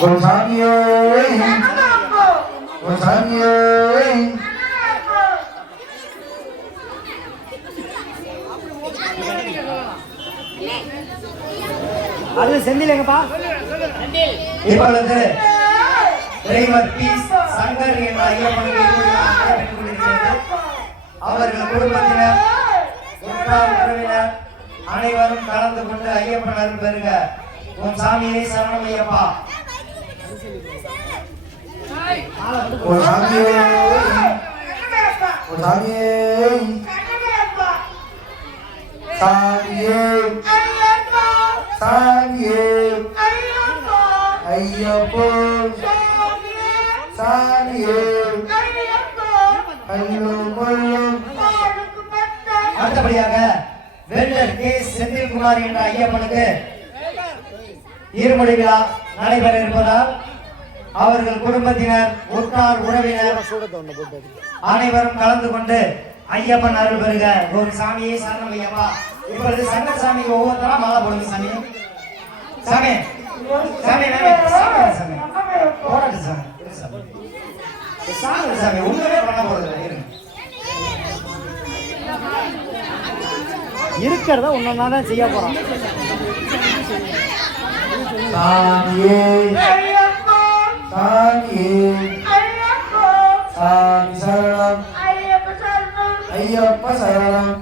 Con sáng ơi, con sáng ơi. அது செந்திலங்கப்பா இப்பொழுது driver B Shankar என்ற ஐயப்பனுக்கு அவர்கள் குடும்பத்தினர் உற்றார் உறவினர் அனைவரும் கலந்து கொண்டு ஐயப்பன் அருள் பெறுக. உன் சாமியை சரணம் ஐயப்பா. உன் சாமியே உன் சாமியே சாமியே சாமியே ஐயப்போ சாமியே அடுத்தபடியாக வெள்ளர் கே செந்தில்குமார் என்ற ஐயப்பனுக்கு இருமுடி விழா நடைபெற இருப்பதால் அவர்கள் குடும்பத்தினர் உற்றார் உறவினர் அனைவரும் கலந்து கொண்டு ஐயப்பன் அருள் பெறுக. ஒரு சாமியை சரணம் ஐயப்பா. இப்பொழுது சங்கர் சாமி ஒவ்வொருத்தரா மாலை போடுங்க. சாமி சாமி சாமி சாமி போராட்டு சாமி சாமி சாமி ஒண்ணுமே பண்ண போறது இருக்கிறத ஒன்னொன்னா தான் செய்ய போறோம். சாமியே சாமியே சாமி சரணம் ஐயப்ப சரணம்.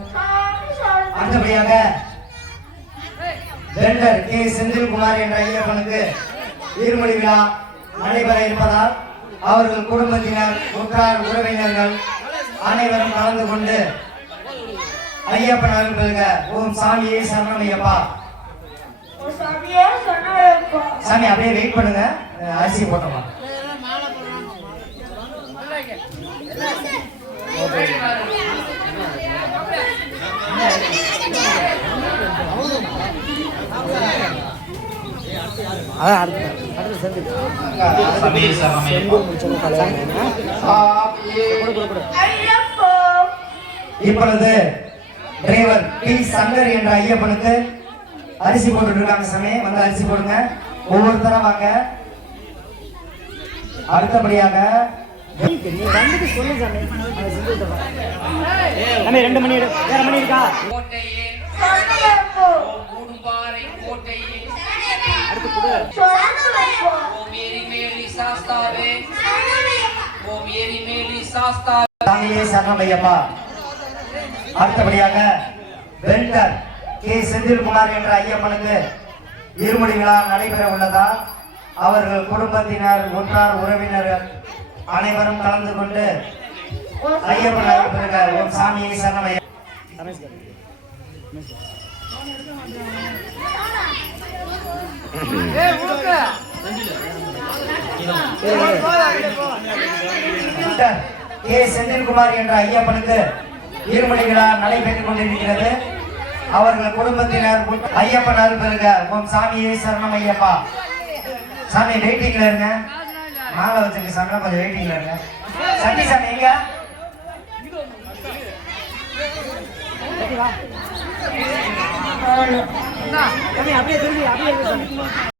அடுத்தபடியாக வெள்ளர் கே செந்தில்குமார் என்ற ஐயப்பனுக்கு இருமுடி விழா நடைபெற இருப்பதால் அவர்கள் குடும்பத்தினர் உற்றார் உறவினர்கள் அனைவரும் கலந்து கொண்டு ஐயப்பன் அருள் பெறுக. ஓம் சாமியே சரணம் ஐயப்பா. சாமி அப்படியே வெயிட் பண்ணுங்க. அரிசி போட்டோமா இப்பொழுது டிரைவர் பி சங்கர் என்ற ஐயப்பனுக்கு அரிசி போட்டு இருக்காங்க. சமயம் வந்து அரிசி போடுங்க. ஒவ்வொருத்தரும் வாங்க. அடுத்தபடியாக 2 மணி வேற மணி இருக்கா? அடுத்தபடியாக வெள்ளர் கே செந்தில்குமார் என்ற ஐயப்பனுக்கு இருமுடி விழா நடைபெற உள்ளதா அவர்கள் குடும்பத்தினர் உற்றார் உறவினர்கள் அனைவரும் கலந்து கொண்டு ஐயப்பன் அருள் பெறுக. ஓம் சாமியை சரணம் ஐயப்பா. கே செந்தில்குமார் என்ற ஐயப்பனுக்கு இருமுடி விழா நடைபெற்றுக் கொண்டிருக்கிறது. அவர்கள் குடும்பத்தினர் ஐயப்பன் அருள் பெறுக. ஓம் சாமியை சரணம் ஐயப்பா. சாமி வெயிட்டிங்ல இருங்க. மாலை வச்சிருக்க சாமி கொஞ்சம் வெயிட்டிங்ல இருங்க. சண்டி சாமி எங்க? அப்படியே திரும்பி அப்படியே